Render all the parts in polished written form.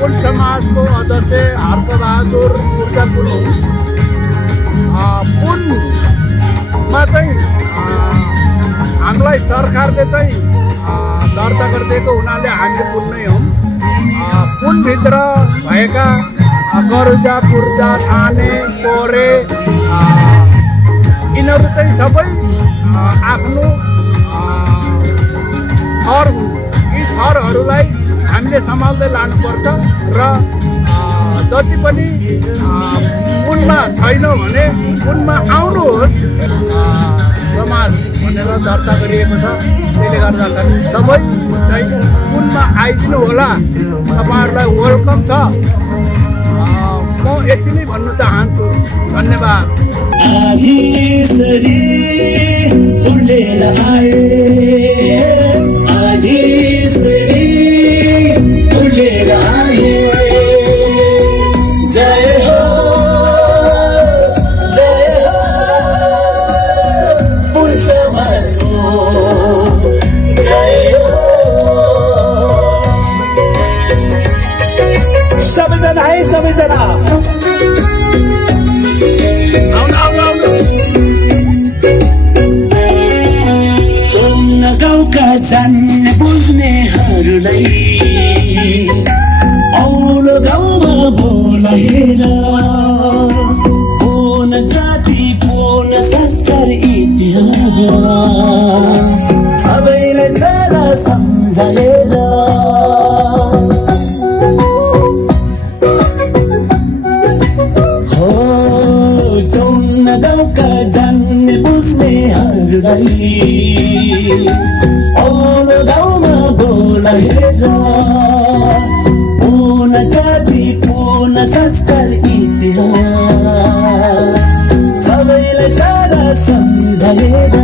पुन समाजको अध्यक्ष हर्कबहादुर ऊर्जा पुन पुनमा चाहिँ हामीलाई सरकारले चाहिँ दर्ता गरिदिएको हुनाले हामी पुन्नै हौँ। पुनभित्र भएका गरुजा, पूर्जा, थाने, पोरे यिनीहरू चाहिँ सबै आफ्नो थर हुन्। यी थरहरूलाई हामीले सम्हाल्दै लानुपर्छ र जति पनि पुनमा छैन भने पुनमा आउनुहोस् समाज भनेर दर्ता गरिएको छ। त्यसले गर्दाखेरि सबै चाहिँ पुनमा आइदिनु होला। तपाईँहरूलाई वेलकम छ। म यति नै भन्नु चाहन्छु। धन्यवाद। सबैजना है, सबैजना सुन्न गाउँका जान्ने बुझ्नेहरूलाई औलो गाउँमा बोलाएर पुन जाति, पुन संस्कार, इतिहास सबैलाई सारा सम्झाएर औलो गाउँमा बोलाएर पुन जाति, पुन संस्कार, इतिहास सबैलाई सारा सम्झाएर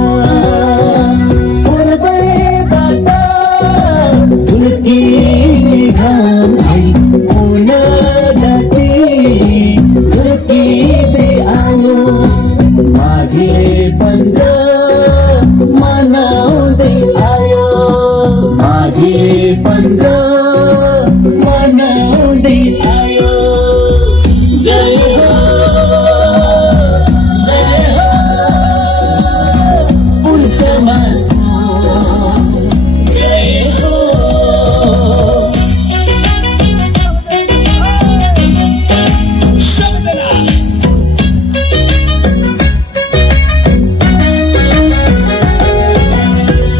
पूर्वैबाट झुल्किने घाम चाहिँ पुन जाति झुल्किँदै आयो। माघे 15 मनाउँदै आयो, माघे 15 मनाउँदै आयो। जय हो, जय हो पुन समाजको जय हो।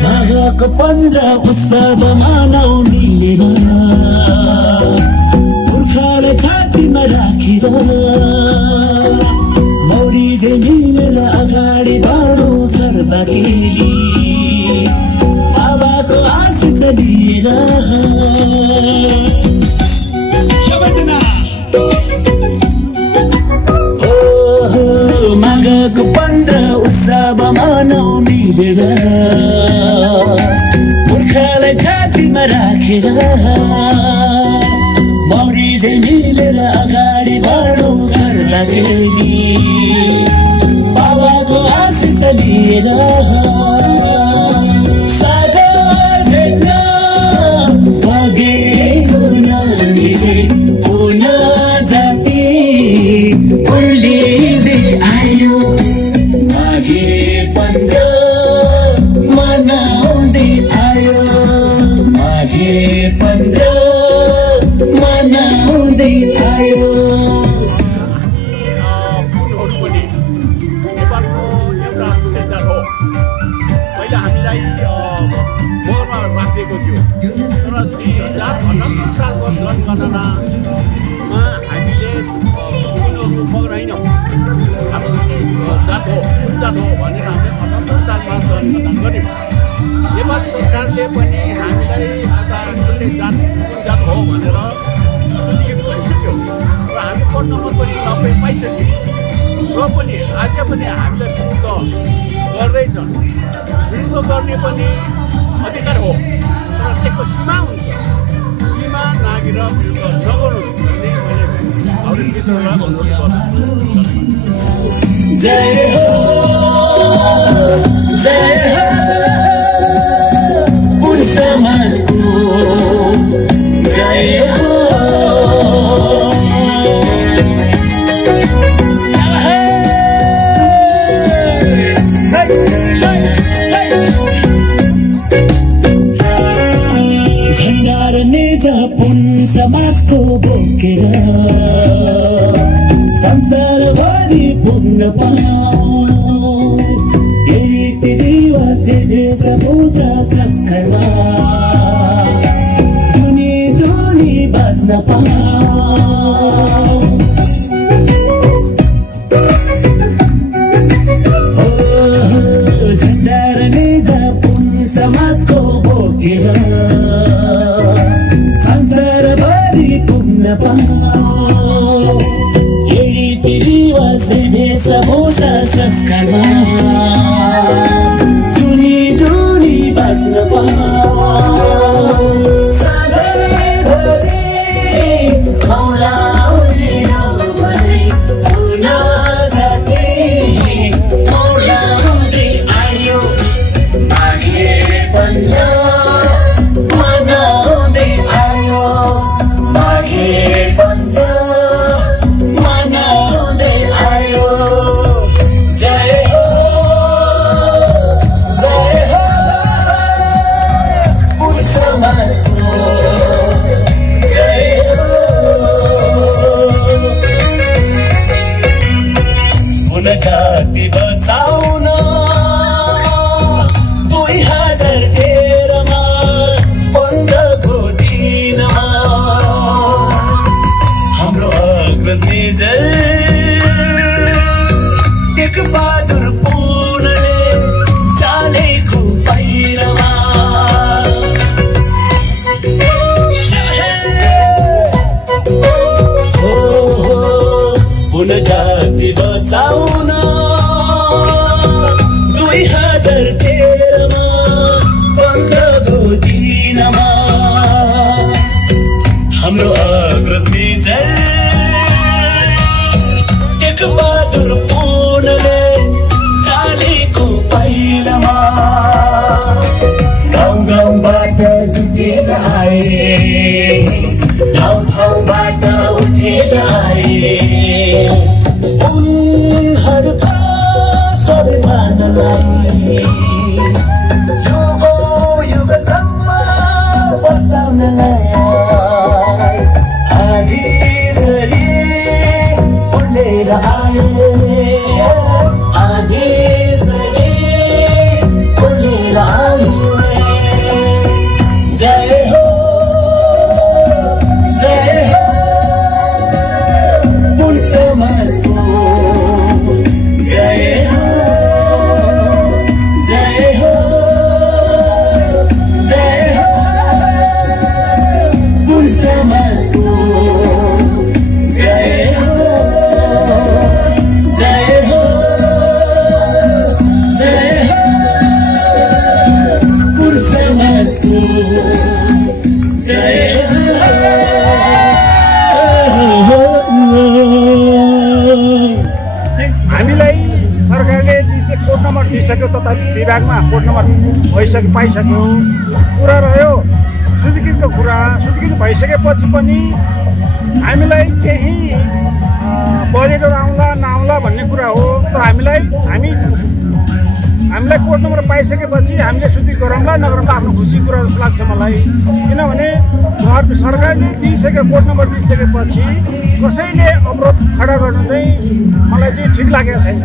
माघको 15 उत्सव मनाउने पुर्खालाई छातीमा राखेर मौरी झै मिलेर अगाडि बढौँ घर बाकेली बाबाको आशिष लिएर। सबैजना माघको 15 उत्सव मनाउने पुर्खालाई छातीमा राखेर मौरी झै मिलेर अगाडि बढौँ घर बाकेली बाबाको आशिष लिएर। सागर भेट्न बगेको नानी चाहिँ पुन जाति उर्लिँदै आयो। माघे 15 मनाउँदै आयो, माघे 15 मनाउँदै आयो। पुनहरू पनि नेपालको एउटा छुट्टै जात हो। पहिला हामीलाई मगरमा राखिएको थियो, तर 2069 सालको जनगणनामा हामीले पुनहरू मगर होइनौँ, हाम्रो छुट्टै जात हो, जात हो भनेर हामीले 78 सालमा जनगणना गऱ्यौँ। नेपाल सरकारले पनि हामीलाई एउटा छुट्टै जात हो भनेर स्वीकृत गरिसक्यो र हामी कोड नम्बर पनि 90 पाइसक्यौँ र पनि राज्य पनि हामीलाई विरुद्ध गर्दैछन्। विरुद्ध गर्ने पनि अधिकार हो, तर त्यसको सीमा हुन्छ। सीमा नागेर विरुद्ध नगर्नुहोस् भन्ने मैले हाम्रो विरुद्धलाई अनुरोध गर्दछु। जय हो, जय हो पुन समाजको जय हो। पुग्न पाऊँ रीतिरिवाज वेशभूषा संस्कारमा जुनी जुनी बाँच्न पाऊँ झन्डा र नेजा पुन समाजको बोकेर संसारभरि पुग्न पाऊँ रीतिरिवाज वेशभूषा संस्कारमा जुनी जुनी बाँच्न पाऊँ सधैँभरि मौलाउने नौबने हुन जाति मौलाउँदै आयो माघे पन्ध्र मनाउँदै आयो माघे पन्ध्र मनाउँदै आयो जय हो पुन समाजको जय हो पुन जाति बचाउन 2013 पन्ध्रको दिनमा हाम्रो अग्रज मेजर टेकबहादुर पुनले चालेको पहिरोमा पुन जाति बचाउन 2013 पन्ध्रको दिनमा हाम्रो अग्रज मेजर टेकबहादुर पुनले चालेको पहिरोमा गाउँ गाउँबाट जुटेर आए ठाउँ ठाउँबाट उठेर आए उनीहरूका सबै मानलाई युगसम्म बचाउनलाई आधीसरी उडेर आए आधीसरी उडेर आए जय हो पुन समाजको जय हो पुन समाजको जय हो पुन समाजको जय हामीलाई सरकारले कोड नम्बर दिइसक्यो तथा विभागमा कोड नम्बर पाइसक्यो कुरा रह्यो स्वीकृतको कुरा स्वीकृत भइसकेपछि पनि हामीलाई केही बजेटहरू आउँला नआउला भन्ने कुरा हो तर हामीलाई कोड नम्बर पाइसकेपछि हामीले स्वीकृत गरौँला नगरौँला आफ्नो खुसी कुरा जस्तो लाग्छ मलाई किनभने सरकारले दिइसक्यो कोड नम्बर दिइसकेपछि कसैले अवरोध खडा गर्नु चाहिँ मलाई चाहिँ ठिक लागेको छैन।